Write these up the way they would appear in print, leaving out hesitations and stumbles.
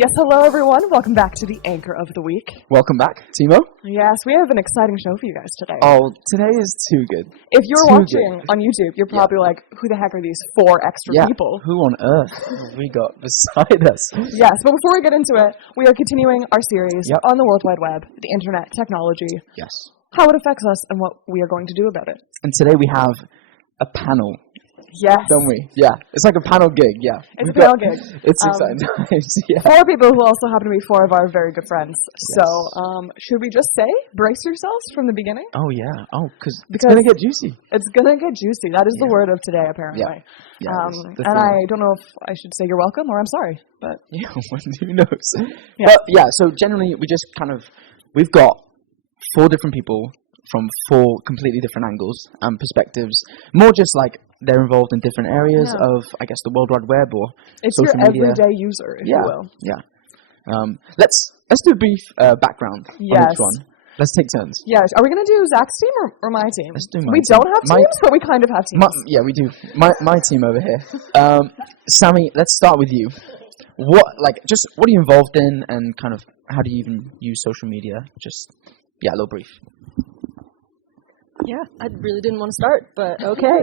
Yes, hello everyone. Welcome back to the Anchor of the Week. Welcome back, Timo. Yes, we have an exciting show for you guys today. Oh, today is too good. If you're Too watching good. on YouTube, you're probably like, who the heck are these 4 extra people? Who on earth have we got beside us? Yes, but before we get into it, we are continuing our series Yep. on the World Wide Web, the internet, technology, Yes. how it affects us, and what we are going to do about it. And today we have a panel, Yes. don't we? Yeah. It's like a panel gig, yeah. It's We've a panel got- gig. It's exciting times, yeah. 4 people who also happen to be 4 of our very good friends. Yes. So, should we just say, brace yourselves from the beginning? Oh, yeah. Oh, because it's Because- going to get juicy. It's gonna get juicy. That is the Yeah. word of today, apparently. Yeah, it's the And thing. I don't know if I should say you're welcome or I'm sorry, but Yeah, who knows? Yeah. But, yeah, so generally we just we've got 4 different people from 4 completely different angles and perspectives. More just like they're involved in different areas Yeah. of, I guess, the World Wide Web or it's social your media. everyday user, if you will. Yeah. Let's do a brief background on Yes. each one. Let's take turns. Yeah, are we gonna do Zach's team or my team? Let's do my We team. don't have My- teams, but we kind of have teams. Yeah, we do. My team over here. Sammy, let's start with you. What are you involved in, and kind of how do you even use social media? A little brief. Yeah, I really didn't want to start, but okay.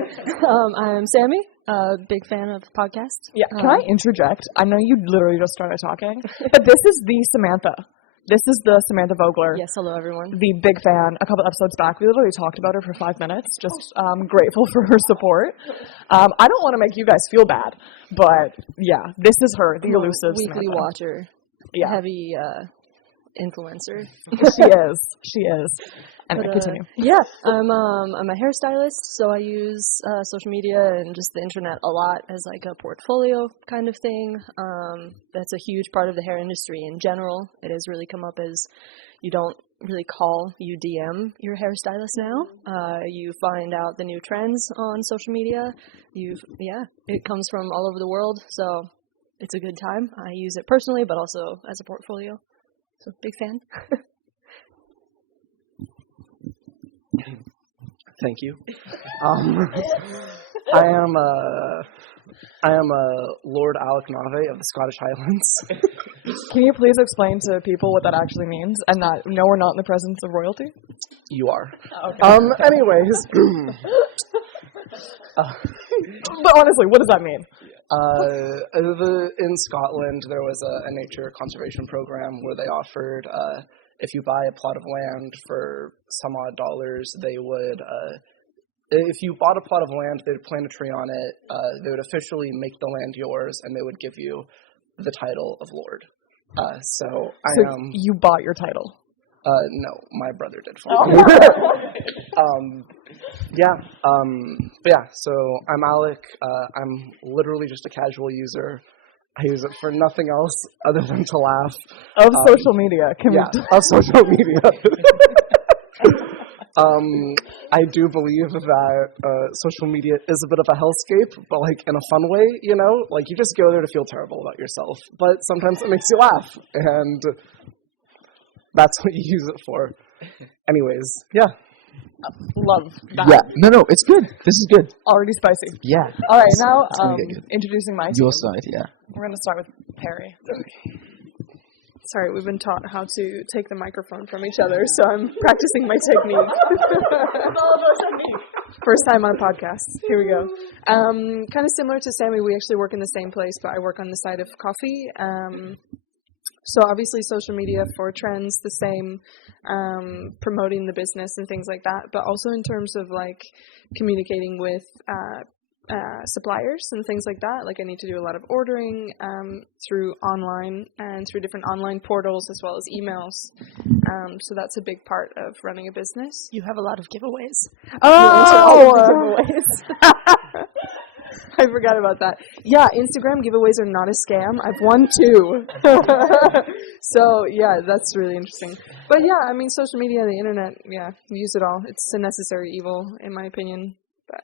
I'm Sammy, a big fan of podcasts. Yeah, can I interject? I know you literally just started talking, but this is the Samantha. This is the Samantha Vogler. Yes, hello everyone. The big fan. A couple episodes back, we literally talked about her for 5 minutes. Just grateful for her support. I don't want to make you guys feel bad, but yeah, this is her, the elusive Weekly Samantha. watcher, Yeah, heavy influencer. she is. And But, continue. Yeah, I'm a hairstylist, so I use social media and just the internet a lot as like a portfolio kind of thing. That's a huge part of the hair industry in general. It has really come up as you don't really call, you DM your hairstylist now. You find out the new trends on social media. It comes from all over the world, so it's a good time. I use it personally, but also as a portfolio. So big fan. Thank you. I am Lord Alec Nave of the Scottish Highlands. Can you please explain to people what that actually means, and that no, we're not in the presence of royalty? You are. Okay. Anyways, But honestly, what does that mean? in Scotland there was a nature conservation program where they offered if you buy a plot of land for some odd dollars, they would. If you bought a plot of land, they'd plant a tree on it. They would officially make the land yours, and they would give you the title of Lord. So you bought your title. No, my brother did for me. But yeah, so I'm Alec. I'm literally just a casual user. I use it for nothing else other than to laugh. Of social media. Of social media. I do believe that social media is a bit of a hellscape, but like in a fun way, you know? Like you just go there to feel terrible about yourself, but sometimes it makes you laugh, and that's what you use it for. Anyways, yeah. Love that. Yeah. No, it's good. This is good. Already spicy. Yeah. All right, now It's gonna get good. introducing my team. Your side, yeah. We're going to start with Perry. Sorry, we've been taught how to take the microphone from each other, so I'm practicing my technique. First time on podcasts. Here we go. Kind of similar to Sammy, we actually work in the same place, but I work on the side of coffee. So obviously social media for trends, the same, promoting the business and things like that, but also in terms of like communicating with suppliers and things like that. Like I need to do a lot of ordering through online and through different online portals as well as emails. So that's a big part of running a business. You have a lot of giveaways. I forgot about that. Yeah, Instagram giveaways are not a scam. I've won 2. So yeah, that's really interesting. But yeah, I mean, social media, the internet, yeah, use it all. It's a necessary evil, in my opinion. But,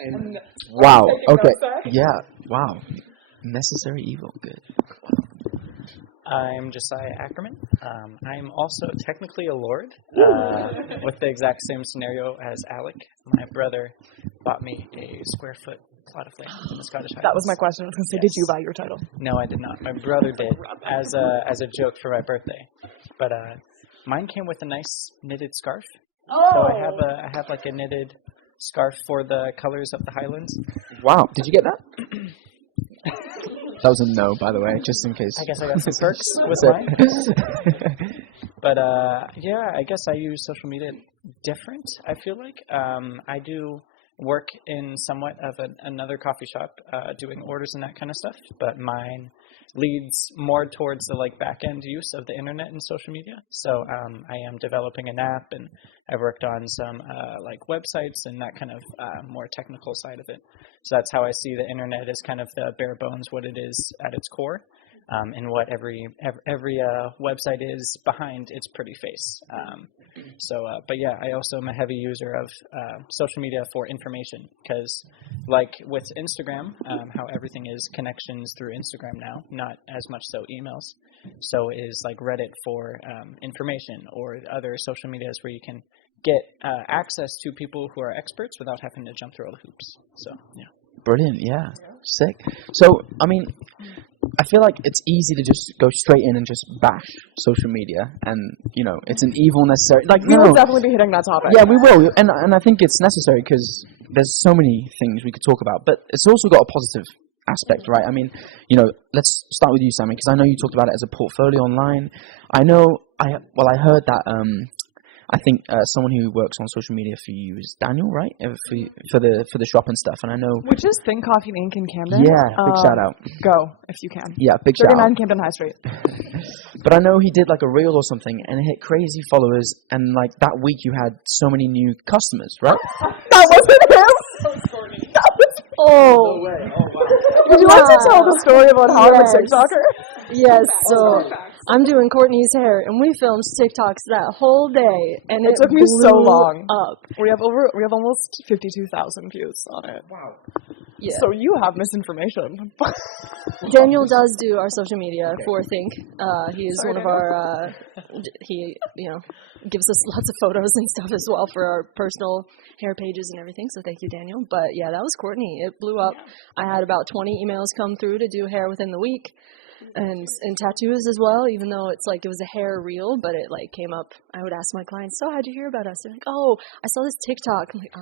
yeah. Wow. Okay. Yeah. Wow. Necessary evil. Good. I'm Josiah Ackerman. I'm also technically a lord, with the exact same scenario as Alec. My brother bought me a square foot plot of land in the Scottish Highlands. That was my question. I was going to say, did you Yes. buy your title? No, I did not. My brother did as a joke for my birthday, but mine came with a nice knitted scarf. So I have like a knitted scarf for the colors of the Highlands. Wow. Did you get that? That was a no, by the way, just in case. I guess I got some perks with So- mine. But yeah, I guess I use social media different. I feel like I do work in somewhat of another coffee shop, doing orders and that kind of stuff. But mine leads more towards the like back end use of the internet and social media. So I am developing an app, and I've worked on some like websites and that kind of more technical side of it. So that's how I see the internet as kind of the bare bones, what it is at its core. And what every website is behind its pretty face. But yeah, I also am a heavy user of social media for information because, like with Instagram, how everything is connections through Instagram now, not as much so emails. So is like Reddit for information, or other social medias where you can get access to people who are experts without having to jump through all the hoops. So yeah. Brilliant, yeah. Sick. So, I mean, I feel like it's easy to just go straight in and just bash social media, and, you know, it's an evil necessary. Like, We no, will definitely be hitting that topic. yeah, we will, and I think it's necessary because there's so many things we could talk about, but it's also got a positive aspect, right? I mean, you know, let's start with you, Sammy, because I know you talked about it as a portfolio online. I heard that, I think someone who works on social media for you is Daniel, right? For the shop and stuff. And I know. Which is Think Coffee Inc. in Camden. Yeah, big shout out. Go if you can. Yeah, big shout 39 out. Camden High Street. But I know he did like a reel or something, and it hit crazy followers. And like that week, you had so many new customers, right? That wasn't him. That was. Oh. Would you like to tell the story about how I'm a Yes. TikToker? Yes, so I'm doing Courtney's hair, and we filmed TikToks that whole day, and It took me so blew long. up. We have almost 52,000 views on it. Wow. Yeah. So you have misinformation. Daniel does do our social media for Think. He is Sorry, one of our. He gives us lots of photos and stuff as well for our personal hair pages and everything. So thank you, Daniel. But yeah, that was Courtney. It blew up. I had about 20 emails come through to do hair within the week, and tattoos as well. Even though it's like it was a hair reel, but it like came up. I would ask my clients, "So how'd you hear about us?" They're like, "Oh, I saw this TikTok." I'm like,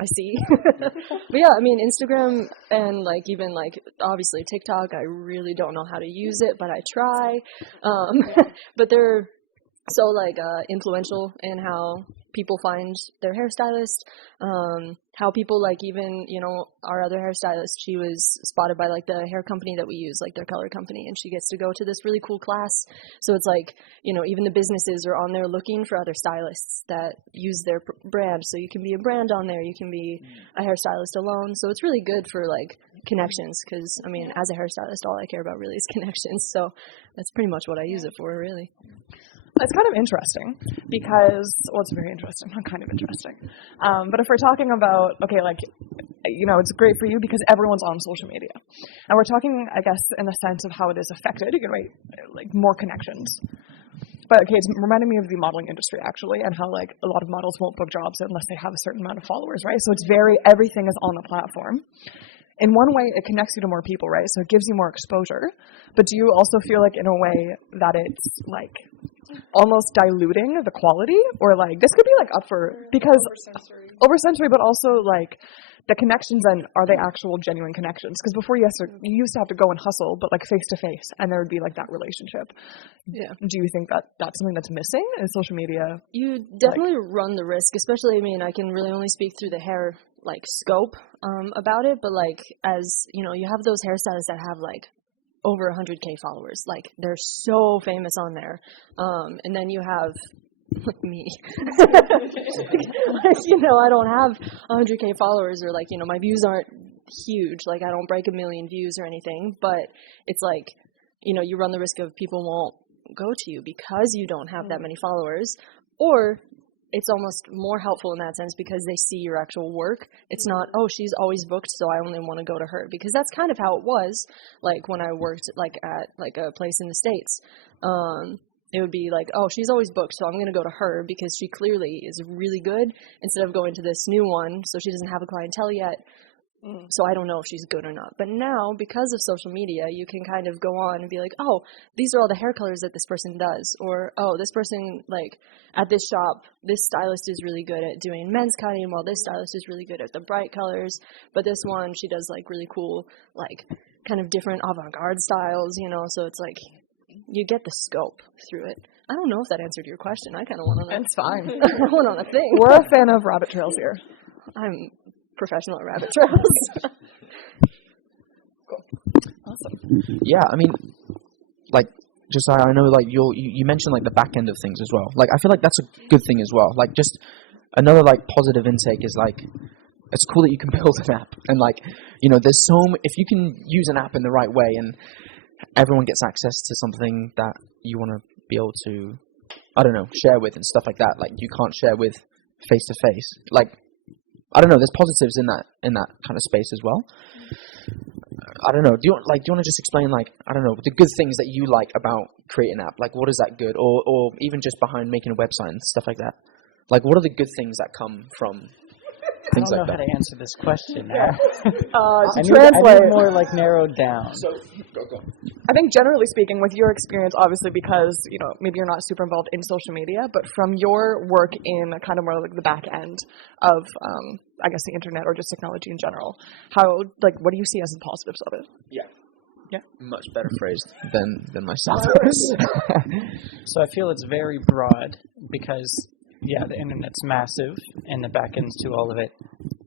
I see. But yeah, I mean, Instagram and like even like obviously TikTok, I really don't know how to use it, but I try. But they're so like influential in how people find their hairstylist, how people like even, our other hairstylist, she was spotted by like the hair company that we use, like their color company, and she gets to go to this really cool class. So it's like, even the businesses are on there looking for other stylists that use their brand. So you can be a brand on there, you can be a hairstylist alone. So it's really good for like connections, because I mean, as a hairstylist, all I care about really is connections. So that's pretty much what I use it for, really. It's kind of interesting because, well, it's very interesting, not kind of interesting. But if we're talking about, okay, like, it's great for you because everyone's on social media. And we're talking, I guess, in the sense of how it is affected, like more connections. But, okay, it's reminding me of the modeling industry, actually, and how, like, a lot of models won't book jobs unless they have a certain amount of followers, right? So it's everything is on the platform. In one way, it connects you to more people, right? So it gives you more exposure. But do you also feel like, in a way, that it's, like, almost diluting the quality? Or, like, this could be, like, up for, because, over-sensory, but also, like, the connections, and are they actual genuine connections? Because before you used to have to go and hustle, but, like, face-to-face, and there would be, like, that relationship. Yeah. Do you think that that's something that's missing in social media? You definitely run the risk, especially, I mean, I can really only speak through the hair, like, scope about it, but, like, as, you have those hairstylists that have, like, over 100K followers. Like, they're so famous on there. And then you have like me. Like, I don't have 100K followers, or like, my views aren't huge. Like, I don't break 1 million views or anything, but it's like, you run the risk of people won't go to you because you don't have that many followers, or it's almost more helpful in that sense because they see your actual work. It's not, oh, she's always booked, so I only want to go to her, because that's kind of how it was, like, when I worked, like, at, like, a place in the States. It would be like, oh, she's always booked, so I'm going to go to her because she clearly is really good, instead of going to this new one, so she doesn't have a clientele yet. So I don't know if she's good or not. But now, because of social media, you can kind of go on and be like, oh, these are all the hair colors that this person does. Or, oh, this person, like, at this shop, this stylist is really good at doing men's cutting, while this stylist is really good at the bright colors. But this one, she does, like, really cool, like, kind of different avant-garde styles, you know. So it's like, you get the scope through it. I don't know if that answered your question. I kind of want to know. It's fine. I went on a thing. We're a fan of rabbit trails here. I'm professional at rabbit trails. Awesome. Yeah, I mean, like, Josiah, I know, like, you mentioned, like, the back end of things as well. Like, I feel like that's a good thing as well. Like, just another, like, positive intake is, like, it's cool that you can build an app. And, like, you know, there's if you can use an app in the right way and everyone gets access to something that you want to be able to, I don't know, share with and stuff like that, like, you can't share with face-to-face. Like, I don't know, there's positives in that kind of space as well. I don't know. Do you want to just explain, like, I don't know, the good things that you like about creating an app? Like, what is that good? Or even just behind making a website and stuff like that. Like, what are the good things that come from things I like don't know that? how to answer this question now. I translate. need more, like, narrowed down. So, go. I think generally speaking, with your experience, obviously because, you know, maybe you're not super involved in social media, but from your work in kind of more like the back end of, I guess, the internet or just technology in general, how, like, what do you see as the positives of it? Yeah. Much better phrased than myself. So I feel it's very broad because, yeah, the internet's massive, and the back ends to all of it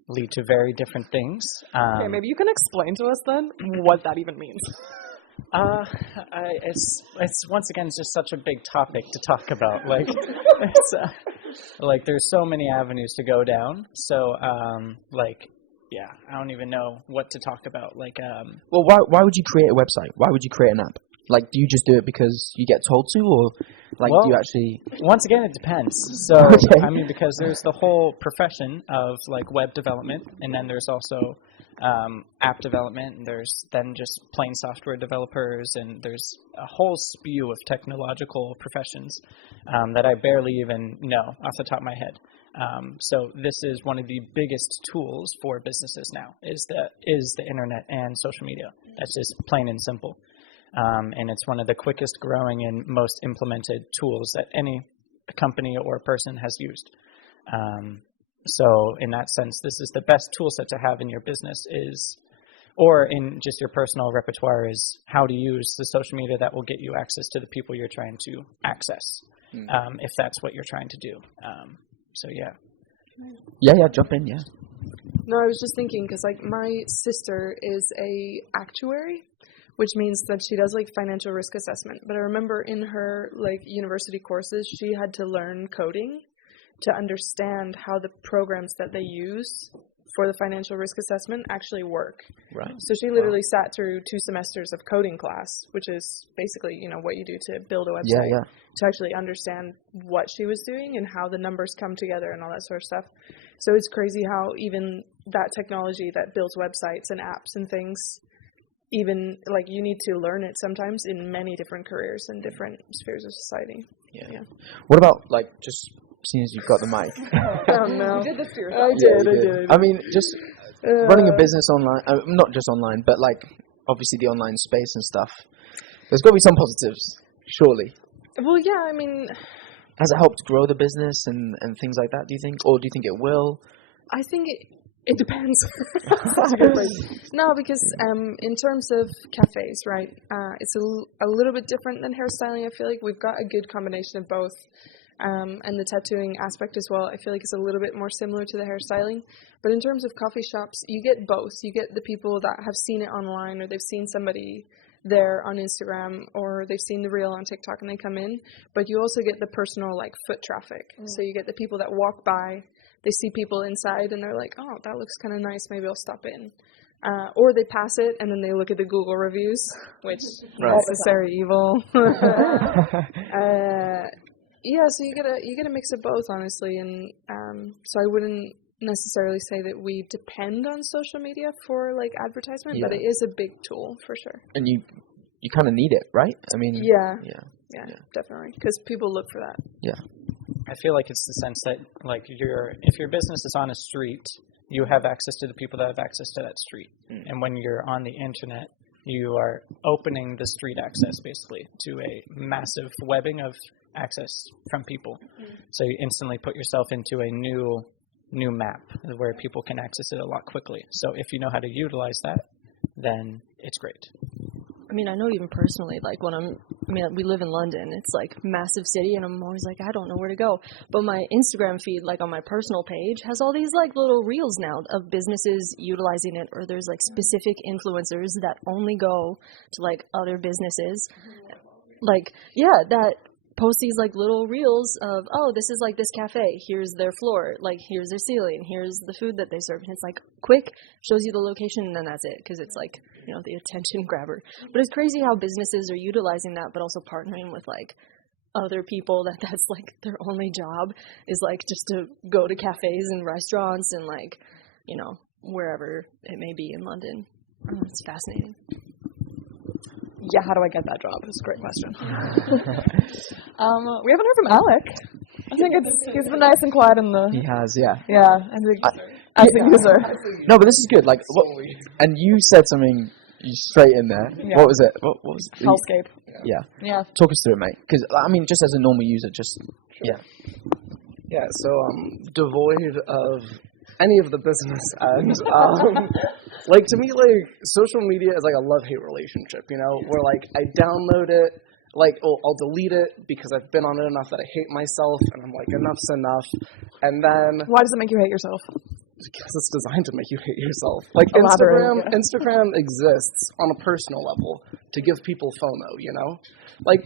lead to very different things. Okay, maybe you can explain to us then what that even means. It's once again it's just such a big topic to talk about. Like, it's like there's so many avenues to go down. So, like, yeah, I don't even know what to talk about. Like, Well, why would you create a website? Why would you create an app? Like, do you just do it because you get told to, or like, well, do you actually? Once again, it depends. So, Okay. I mean, because there's the whole profession of, like, web development, and then there's also app development, and there's then just plain software developers, and there's a whole spew of technological professions that I barely even know off the top of my head. So this is one of the biggest tools for businesses now, is the internet and social media. That's just plain and simple. And it's one of the quickest growing and most implemented tools that any company or person has used. So in that sense, this is the best tool set to have in your business or in just your personal repertoire, is how to use the social media that will get you access to the people you're trying to access, if that's what you're trying to do. So yeah. Yeah, jump in, yeah. No, I was just thinking because like my sister is a actuary, which means that she does like financial risk assessment. But I remember in her like university courses, she had to learn coding to understand how the programs that they use for the financial risk assessment actually work. Right. So she literally sat through 2 semesters of coding class, which is basically, you know, what you do to build a website, Yeah. to actually understand what she was doing and how the numbers come together and all that sort of stuff. So it's crazy how even that technology that builds websites and apps and things, even like you need to learn it sometimes in many different careers and different spheres of society. Yeah. What about, like, just seeing as you've got the mic? Oh no. You did this to yourself. I did. I mean, just running a business online, not just online, but like obviously the online space and stuff. There's got to be some positives, surely. Well, yeah, I mean, Has it helped grow the business and things like that, do you think? Or do you think it will? I think it depends. That's a good question. No, because in terms of cafes, right, it's a little bit different than hairstyling. I feel like we've got a good combination of both. And the tattooing aspect as well, I feel like it's a little bit more similar to the hairstyling. But in terms of coffee shops, you get both. You get the people that have seen it online, or they've seen somebody there on Instagram, or they've seen the reel on TikTok and they come in. But you also get the personal, like, foot traffic. So you get the people that walk by, they see people inside, and they're like, oh, that looks kind of nice, maybe I'll stop in. Or they pass it, and then they look at the Google reviews, which necessary evil. Yeah, so you get a mix of both, honestly, and so I wouldn't necessarily say that we depend on social media for like advertisement, but it is a big tool for sure. And you kind of need it, right? I mean, Yeah, yeah. definitely, because people look for that. Yeah. I feel like it's the sense that, like, if your business is on a street you have access to the people that have access to that street. And when you're on the internet, you are opening the street access basically to a massive webbing of access from people. So you instantly put yourself into a new map where people can access it a lot quickly. So if you know how to utilize that, then it's great. I mean, I know even personally, like we live in London, it's like massive city, and I'm always like, I don't know where to go. But my Instagram feed, like on my personal page, has all these like little reels now of businesses utilizing it, or there's like specific influencers that only go to like other businesses. Like, yeah, that post these like little reels of, oh, this is like this cafe, here's their floor, like here's their ceiling, here's the food that they serve, and it's like quick, shows you the location, and then that's it, because it's like, you know, the attention grabber. But it's crazy how businesses are utilizing that, but also partnering with like other people that's like their only job is like just to go to cafes and restaurants and like, you know, wherever it may be in London. It's fascinating. Yeah, how do I get that job? It's a great question. We haven't heard from Alec. I think he's been nice and quiet in the. He has, yeah. Yeah, I think as a user. No, but this is good. Like, and you said something straight in there. Yeah. What was it? What was it? Hellscape. Yeah. Yeah. Talk us through it, mate. Because I mean, just as a normal user, just yeah. Yeah, so devoid of any of the business ends. Like, to me, like, social media is like a love-hate relationship, you know, where, like, I download it, like, I'll delete it because I've been on it enough that I hate myself, and I'm like, enough's enough, and then... Why does it make you hate yourself? Because it's designed to make you hate yourself. Like, Elaborate. Instagram exists on a personal level to give people FOMO, you know? Like,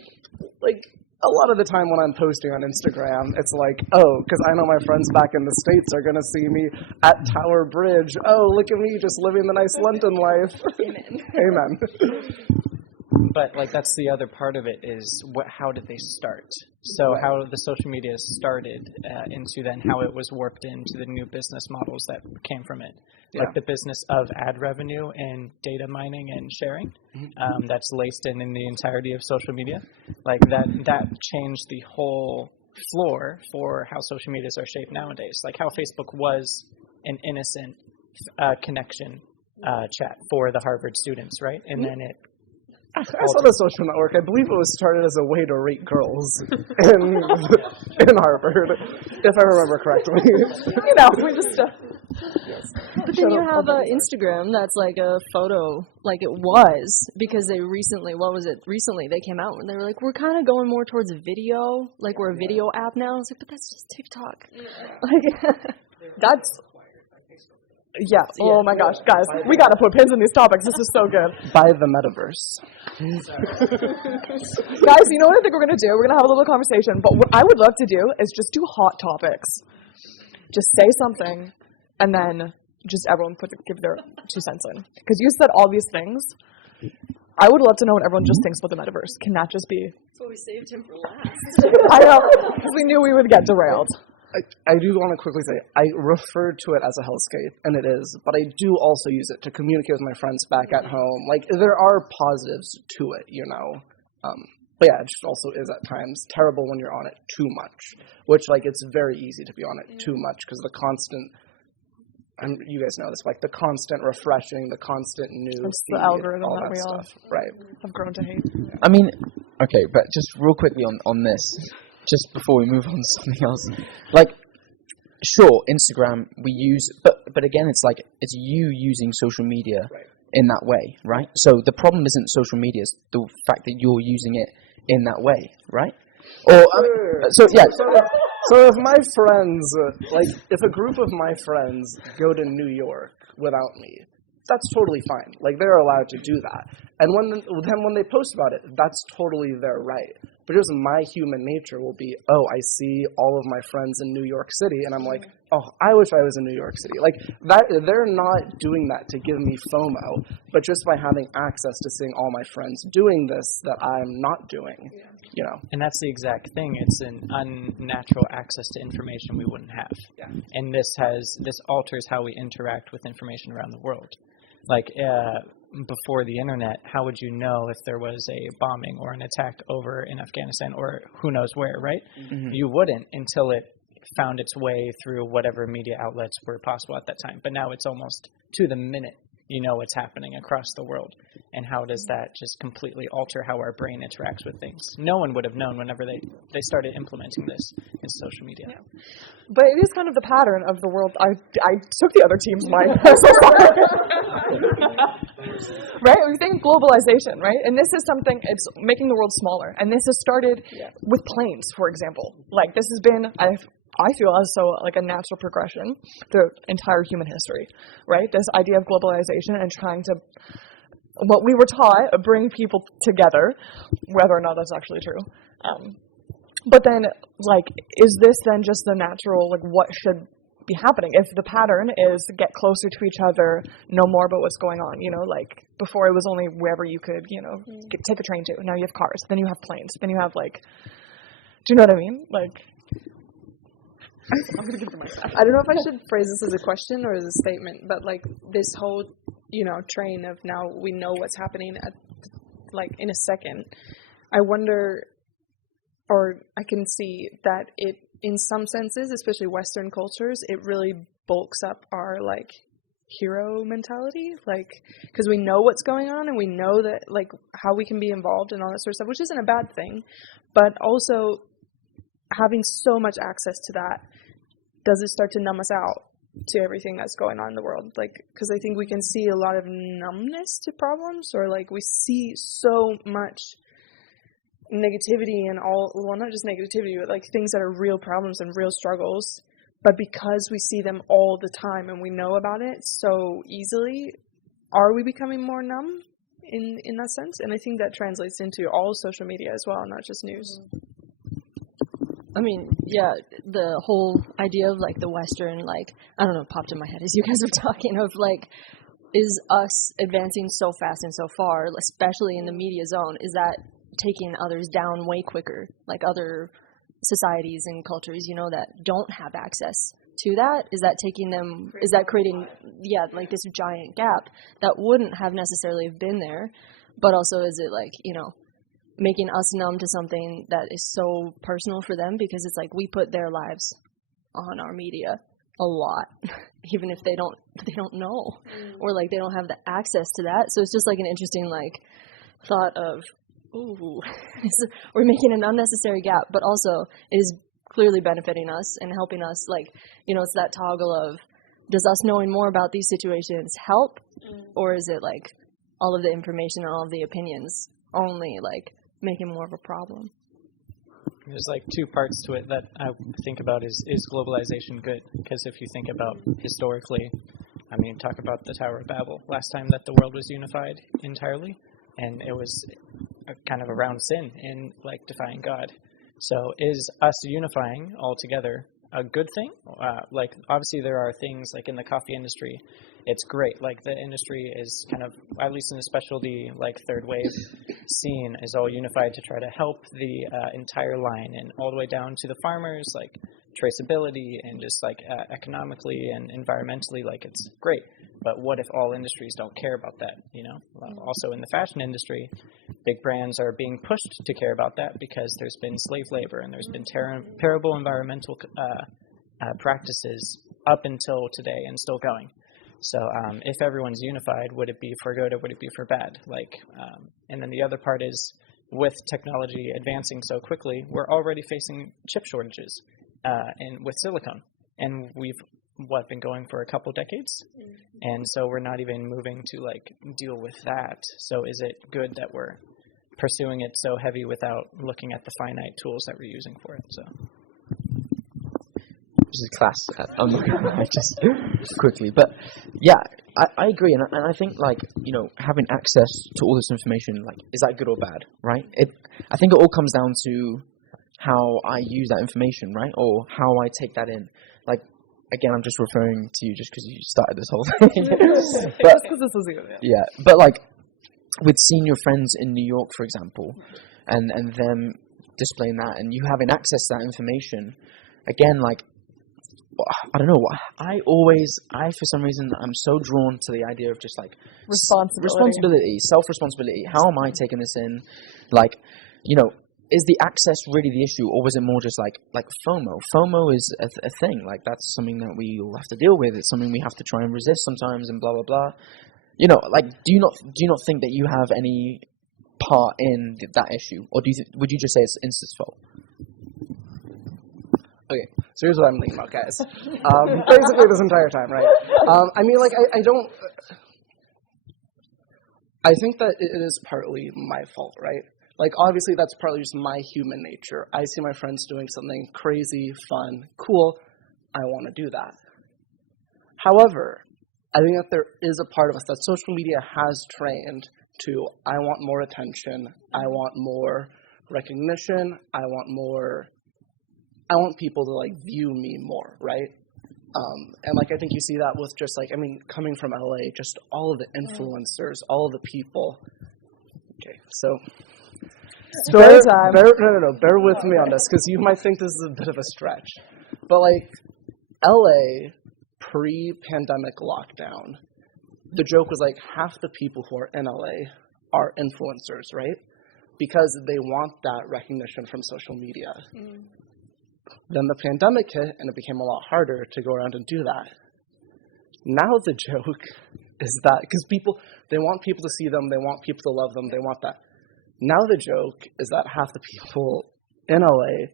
a lot of the time when I'm posting on Instagram, it's like, oh, because I know my friends back in the States are going to see me at Tower Bridge. Oh, look at me just living the nice London life. Amen. Amen. But like that's the other part of it is how did they start? So how the social media started into then how it was worked into the new business models that came from it. Yeah. Like the business of ad revenue and data mining and sharing, that's laced in the entirety of social media. Like that changed the whole floor for how social medias are shaped nowadays. Like how Facebook was an innocent connection chat for the Harvard students, right? And then it I saw the social network. I believe it was started as a way to rate girls in Harvard, if I remember correctly. You know, we just... But then you have Instagram that's like a photo, like it was, because they recently, recently they came out and they were like, we're kind of going more towards video, like we're a video app now. I was like, but that's just TikTok. Like, That's... Yeah. Oh my gosh, guys, we got to put pins in these topics. This is so good. By the metaverse. Guys, you know what I think we're going to do? We're going to have a little conversation. But what I would love to do is just do hot topics. Just say something, and then just everyone give their 2 cents in. Because you said all these things. I would love to know what everyone just thinks about the metaverse. Can that just be... that's what we saved him for last. I know, because we knew we would get derailed. I do want to quickly say, I refer to it as a hellscape, and it is, but I do also use it to communicate with my friends back at home. Like, there are positives to it, you know. But yeah, it just also is at times terrible when you're on it too much, which, like, it's very easy to be on it too much because the constant, and you guys know this, like, the constant refreshing, the constant news. It's the algorithm all that we all stuff. Right. have grown to hate. I mean, okay, but just real quickly on this, just before we move on to something else, like, sure, Instagram we use, but again, it's like it's you using social media in that way, right? So the problem isn't social media; it's the fact that you're using it in that way, right? Or so yeah. So if my friends, like, if a group of my friends go to New York without me, that's totally fine. Like, they're allowed to do that. And when they post about it, that's totally their right. But just my human nature will be, oh, I see all of my friends in New York City, and I'm like, oh, I wish I was in New York City. Like, that, they're not doing that to give me FOMO, but just by having access to seeing all my friends doing this that I'm not doing, you know. And that's the exact thing. It's an unnatural access to information we wouldn't have. Yeah. And this alters how we interact with information around the world. Like, before the internet, how would you know if there was a bombing or an attack over in Afghanistan or who knows where, right? Mm-hmm. You wouldn't until it found its way through whatever media outlets were possible at that time. But now it's almost to the minute. You know what's happening across the world, and how does that just completely alter how our brain interacts with things? No one would have known whenever they started implementing this in social media. Yeah. But it is kind of the pattern of the world. I took the other team's mind. Right? We think globalization, right? And this is something, it's making the world smaller. And this has started with planes, for example. Like, this has been, I feel as so like a natural progression through entire human history, right? This idea of globalization and trying to, what we were taught, bring people together, whether or not that's actually true. But then, like, is this then just the natural, like, what should be happening? If the pattern is get closer to each other, know more about what's going on, you know, like, before it was only wherever you could, you know, take a train to. Now you have cars, then you have planes, then you have, like, do you know what I mean? Like, I'm gonna give it to myself. I don't know if I should phrase this as a question or as a statement, but like this whole, you know, train of now we know what's happening at, like, in a second. I wonder, or I can see that it, in some senses, especially Western cultures, it really bulks up our, like, hero mentality, like, because we know what's going on and we know that, like, how we can be involved and all that sort of stuff, which isn't a bad thing, but also having so much access to that, does it start to numb us out to everything that's going on in the world? Like, because I think we can see a lot of numbness to problems, or like we see so much negativity and all, well, not just negativity, but like things that are real problems and real struggles, but because we see them all the time and we know about it so easily, are we becoming more numb in that sense? And I think that translates into all social media as well, not just news. I mean, yeah, the whole idea of, like, the Western, like, I don't know, popped in my head as you guys were talking of, like, is us advancing so fast and so far, especially in the media zone, is that taking others down way quicker, like other societies and cultures, you know, that don't have access to that? Is that taking them, is that creating, like this giant gap that wouldn't have necessarily been there, but also is it, like, you know, making us numb to something that is so personal for them, because it's like we put their lives on our media a lot, even if they don't know, or like they don't have the access to that. So it's just like an interesting, like, thought of, ooh, we're making an unnecessary gap, but also it is clearly benefiting us and helping us. Like, you know, it's that toggle of, does us knowing more about these situations help, or is it like all of the information and all of the opinions only like making more of a problem? There's like two parts to it that I think about. Is globalization good? Because if you think about historically, I mean, talk about the Tower of Babel. Last time that the world was unified entirely, and it was kind of around sin in, like, defying God. So is us unifying all together a good thing? Like, obviously there are things, like in the coffee industry, it's great. Like, the industry is kind of, at least in the specialty, like, third wave scene, is all unified to try to help the entire line, and all the way down to the farmers, like, traceability and just, like, economically and environmentally, like, it's great. But what if all industries don't care about that, you know? Also in the fashion industry, big brands are being pushed to care about that because there's been slave labor and there's been terrible environmental practices up until today and still going. So if everyone's unified, would it be for good or would it be for bad? Like, and then the other part is, with technology advancing so quickly, we're already facing chip shortages and with silicone. And we've been going for a couple decades, and so we're not even moving to, like, deal with that. So is it good that we're pursuing it so heavy without looking at the finite tools that we're using for it? So this is class. I'm looking at just quickly, but yeah, I agree, and I think, like, you know, having access to all this information, like, is that good or bad, right? I think it all comes down to how I use that information, right, or how I take that in. Like, again, I'm just referring to you just because you started this whole thing. But, just because this was you. Yeah, but, like, with seeing your friends in New York, for example, and them displaying that, and you having access to that information, again, like, I don't know, for some reason, I'm so drawn to the idea of just, like, responsibility, self-responsibility. How am I taking this in? Like, you know, is the access really the issue, or was it more just like FOMO? FOMO is a thing. Like, that's something that we all have to deal with. It's something we have to try and resist sometimes, and blah blah blah. You know, like, do you not think that you have any part in that issue, or would you just say it's Insta's fault? Okay, so here's what I'm thinking about, guys. Basically, this entire time, right? I mean, like, I don't. I think that it is partly my fault, right? Like, obviously, that's partly just my human nature. I see my friends doing something crazy, fun, cool. I want to do that. However, I think that there is a part of us that social media has trained to, I want more attention, I want more recognition, I want people to, like, view me more, right? And, like, I think you see that with just, like, I mean, coming from LA, just all of the influencers, all of the people. Okay, so bear with me on this, because you might think this is a bit of a stretch. But, like, LA, pre-pandemic lockdown, the joke was, like, half the people who are in LA are influencers, right? Because they want that recognition from social media. Then the pandemic hit, and it became a lot harder to go around and do that. Now the joke is that, because they want people to see them, they want people to love them, they want that. Now the joke is that half the people in LA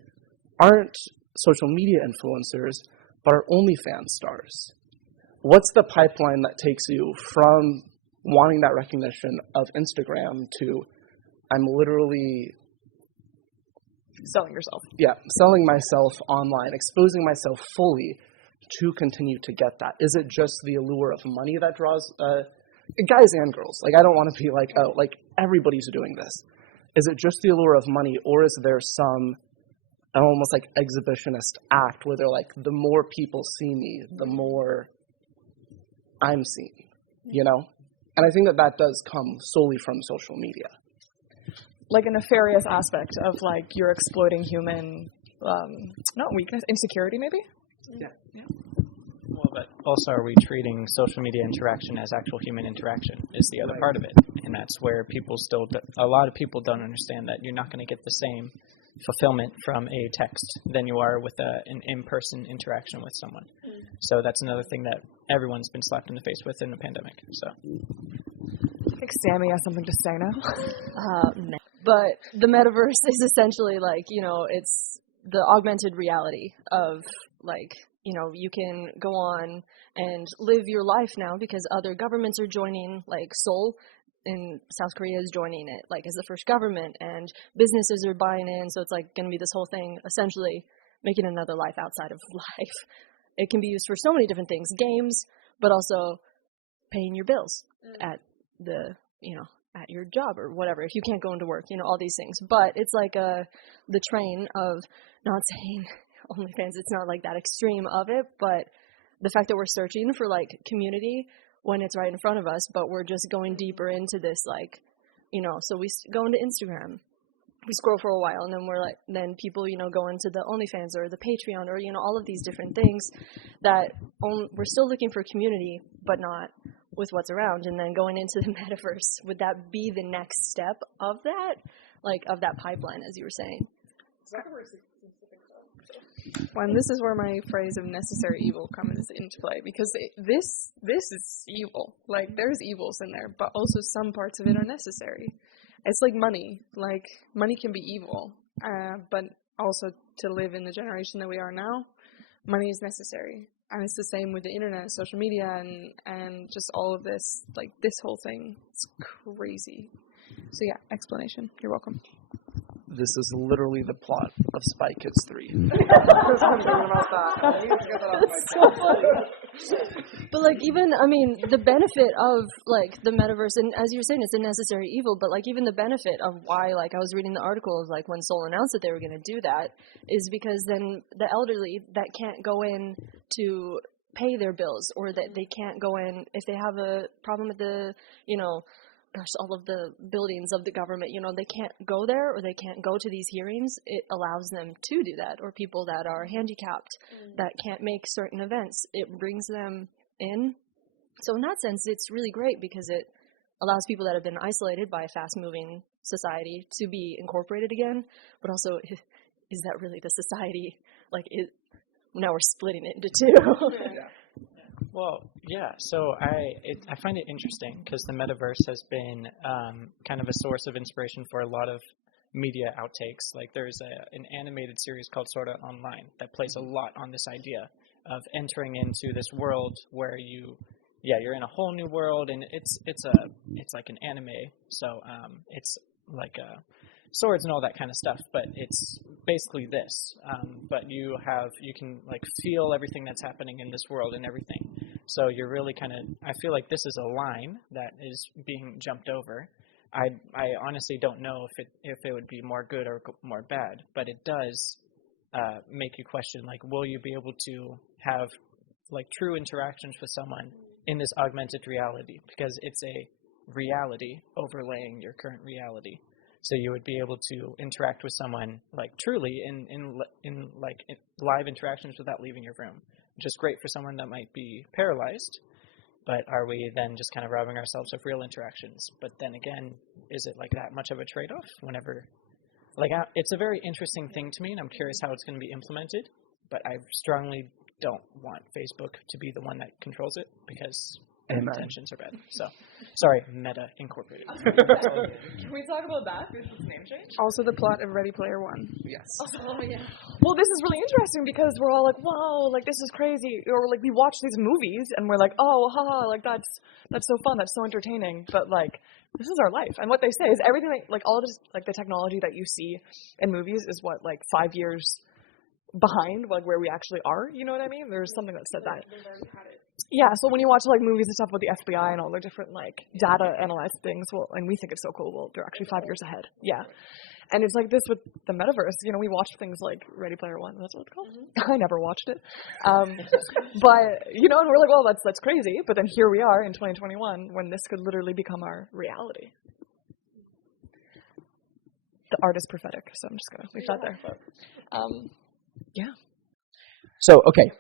aren't social media influencers, but are OnlyFans stars. What's the pipeline that takes you from wanting that recognition of Instagram to, I'm literally Selling yourself. Yeah, selling myself online, exposing myself fully to continue to get that? Is it just the allure of money that draws guys and girls? Like, I don't want to be like, oh, like, everybody's doing this. Is it just the allure of money, or is there some almost like exhibitionist act where they're like, the more people see me, the more I'm seen, you know? And I think that does come solely from social media. Like a nefarious aspect of, like, you're exploiting human, not weakness, insecurity maybe? Yeah. Well, but also, are we treating social media interaction as actual human interaction is the other part of it. And that's where a lot of people don't understand that you're not going to get the same fulfillment from a text than you are with an in-person interaction with someone. So that's another thing that everyone's been slapped in the face with in the pandemic. So I think Sammy has something to say now. But the metaverse is essentially like, you know, it's the augmented reality of, like, you know, you can go on and live your life now because other governments are joining, like Seoul in South Korea is joining it, like, as the first government, and businesses are buying in, so it's, like, going to be this whole thing, essentially making another life outside of life. It can be used for so many different things, games, but also paying your bills at the, you know, at your job or whatever, if you can't go into work, you know, all these things. But it's like the train of, not saying OnlyFans, it's not like that extreme of it, but the fact that we're searching for, like, community when it's right in front of us, but we're just going deeper into this, like, you know, so we go into Instagram, we scroll for a while, and then then people, you know, go into the OnlyFans or the Patreon or, you know, all of these different things that we're still looking for community, but not with what's around. And then going into the metaverse, would that be the next step of that, like, of that pipeline, as you were saying? Well, and this is where my phrase of necessary evil comes into play, because this is evil. Like, there's evils in there, but also some parts of it are necessary. It's like money. Like, money can be evil, but also to live in the generation that we are now, money is necessary. And it's the same with the internet, social media, and just all of this, like, this whole thing. It's crazy. So yeah, explanation. You're welcome. This is literally the plot of Spy Kids 3. But, like, even, I mean, the benefit of, like, the metaverse, and as you were saying, it's a necessary evil, but, like, even the benefit of why, like, I was reading the article of, like, when Seoul announced that they were going to do that, is because then the elderly that can't go in to pay their bills, or that they can't go in if they have a problem with the, you know, all of the buildings of the government, you know, they can't go there or they can't go to these hearings. It allows them to do that, or people that are handicapped that can't make certain events. It brings them in. So in that sense, it's really great because it allows people that have been isolated by a fast-moving society to be incorporated again, but also, is that really the society? Like, now we're splitting it into two. Well, yeah. So I find it interesting because the metaverse has been kind of a source of inspiration for a lot of media outtakes. Like there's an animated series called Sword Art Online that plays a lot on this idea of entering into this world where you're in a whole new world, and it's like an anime. So it's like swords and all that kind of stuff, but it's basically this. But you can like feel everything that's happening in this world and everything. So you're really I feel like this is a line that is being jumped over. I honestly don't know if it would be more good or more bad, but it does make you question, like, will you be able to have like true interactions with someone in this augmented reality? Because it's a reality overlaying your current reality. So you would be able to interact with someone like truly in live interactions without leaving your room, which is great for someone that might be paralyzed. But are we then just kind of robbing ourselves of real interactions? But then again, is it like that much of a trade-off? It's a very interesting thing to me, and I'm curious how it's going to be implemented. But I strongly don't want Facebook to be the one that controls it because their intentions are bad. So, sorry, Meta Incorporated. Can we talk about that? This is name change. Also, the plot of Ready Player One. Yes. Oh, yeah. Well, this is really interesting because we're all like, "Whoa, like this is crazy," or like we watch these movies and we're like, "Oh, haha, like that's so fun, that's so entertaining." But like, this is our life, and what they say is everything like all of this, like the technology that you see in movies is what, like 5 years behind like where we actually are. You know what I mean? There's something that said that. Yeah, so when you watch like movies and stuff with the FBI and all their different like data analyzed things, well, and we think it's so cool, well, they're actually 5 years ahead. Yeah. And it's like this with the metaverse. You know, we watched things like Ready Player One. That's what it's called. I never watched it. But, you know, and we're like, well, that's crazy. But then here we are in 2021 when this could literally become our reality. The art is prophetic, so I'm just going to leave that there. Yeah. So, okay.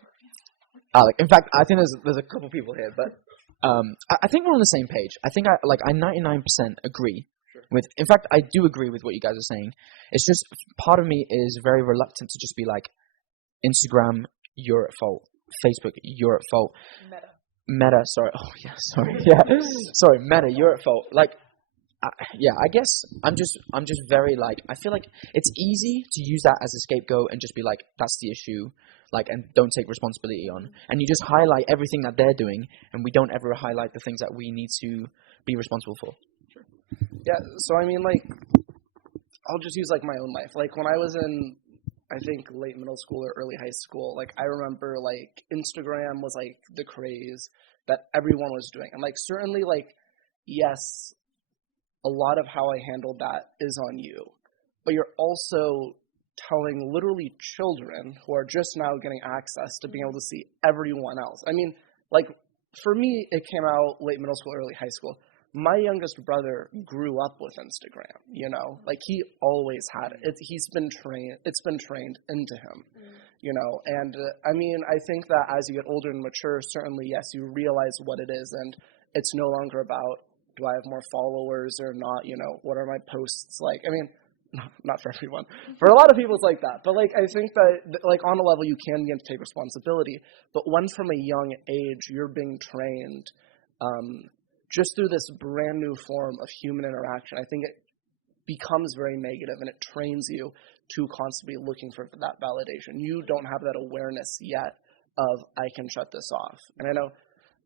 Alec, in fact, I think there's a couple people here, but I think we're on the same page. I think I 99% agree with. In fact, I do agree with what you guys are saying. It's just part of me is very reluctant to just be like, Instagram, you're at fault. Facebook, you're at fault. Meta, sorry. Oh yeah, sorry. Yeah, sorry. Meta, you're at fault. Like, I guess I'm just very like, I feel like it's easy to use that as a scapegoat and just be like, that's the issue. Like, and don't take responsibility on. And you just highlight everything that they're doing, and we don't ever highlight the things that we need to be responsible for. Yeah, so I mean, like, I'll just use, like, my own life. Like, when I was in, I think, late middle school or early high school, like, I remember, like, Instagram was, like, the craze that everyone was doing. And, like, certainly, like, yes, a lot of how I handled that is on you. But you're also telling literally children who are just now getting access to being able to see everyone else. I mean, like, for me, it came out late middle school, early high school. My youngest brother grew up with Instagram, you know? Like, he always had it. It's been trained into him, you know? And, I mean, I think that as you get older and mature, certainly, yes, you realize what it is, and it's no longer about, do I have more followers or not, you know? What are my posts like? I mean, not for everyone. For a lot of people, it's like that. But, like, I think that, like, on a level, you can begin to take responsibility. But when from a young age, you're being trained just through this brand new form of human interaction, I think it becomes very negative, and it trains you to constantly be looking for that validation. You don't have that awareness yet of, I can shut this off. And I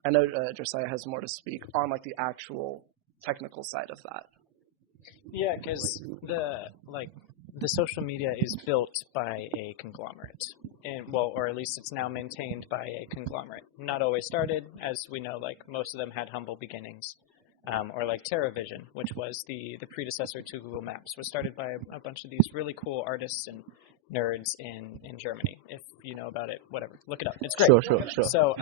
know Josiah has more to speak on, like, the actual technical side of that. Yeah, because the social media is built by a conglomerate, or at least it's now maintained by a conglomerate. Not always started, as we know, like most of them had humble beginnings, or like TerraVision, which was the predecessor to Google Maps, was started by a bunch of these really cool artists and nerds in Germany. If you know about it, whatever, look it up. It's great. Sure. So,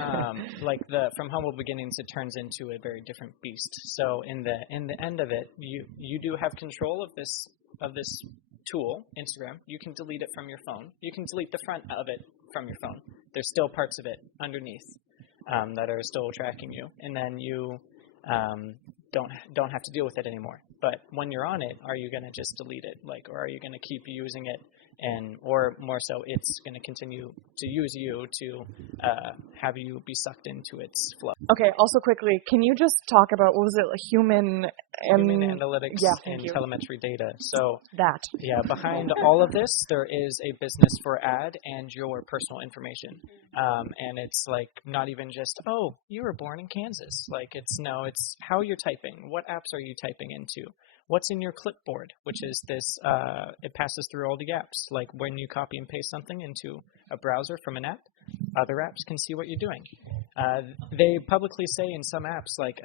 from humble beginnings, it turns into a very different beast. So, in the end of it, you do have control of this tool, Instagram. You can delete it from your phone. You can delete the front of it from your phone. There's still parts of it underneath that are still tracking you, and then you don't have to deal with it anymore. But when you're on it, are you going to just delete it, like, or are you going to keep using it, and or more so, it's going to continue to use you to have you be sucked into its flow? Okay, also quickly, can you just talk about, what was it, like human Analytics yeah, and thank you. telemetry data. So That. yeah, behind all of this, there is a business for ad and your personal information. And it's like not even just, oh, you were born in Kansas. Like it's how you're typing. What apps are you typing into? What's in your clipboard, which is this, it passes through all the apps. Like when you copy and paste something into a browser from an app, other apps can see what you're doing. They publicly say in some apps, like,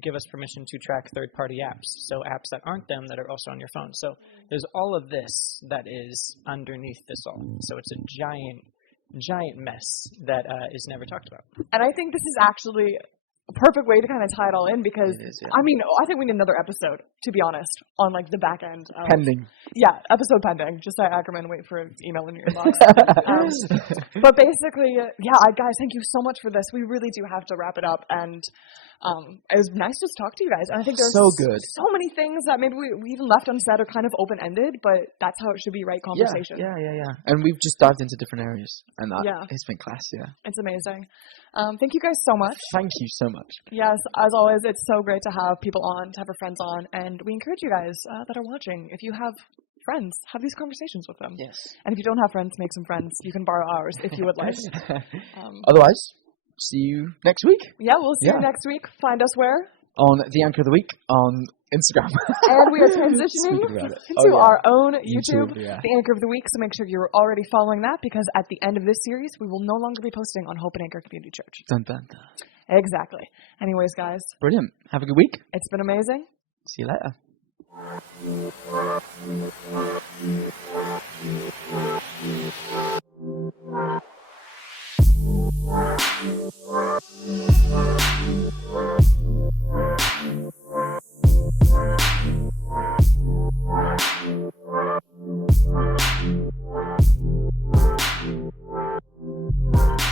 give us permission to track third-party apps, so apps that aren't them that are also on your phone. So there's all of this that is underneath this all. So it's a giant mess that is never talked about. And I think this is actually a perfect way to kind of tie it all in because, It is, yeah. I mean, I think we need another episode, to be honest, on like the back end. Of, Pending. Yeah, episode pending. Just Ackerman, wait for an email in your inbox. But basically, guys, thank you so much for this. We really do have to wrap it up. And it was nice to just talk to you guys. And I think there's So good. so many things that maybe we even left unsaid or kind of open-ended, but that's how it should be, right? Conversation. Yeah. And we've just dived into different areas, and that Yeah. it's been class. Yeah. It's amazing. Thank you guys so much. Thank you so much. Yes, as always, it's so great to have people on, to have our friends on, and we encourage you guys that are watching, if you have friends, have these conversations with them. Yes. And if you don't have friends, make some friends. You can borrow ours if you would like. Otherwise, see you next week Yeah, we'll see Yeah. you next week. Find us where? on the Anchor of the Week on Instagram. And we are transitioning Speaking about it. into Oh, yeah. our own YouTube, yeah. the Anchor of the Week, so make sure you're already following that, because at the end of this series, we will no longer be posting on Hope and Anchor Community Church. Dun, dun, dun. Exactly. Anyways, guys, Brilliant. Have a good week. it's been amazing. See you later.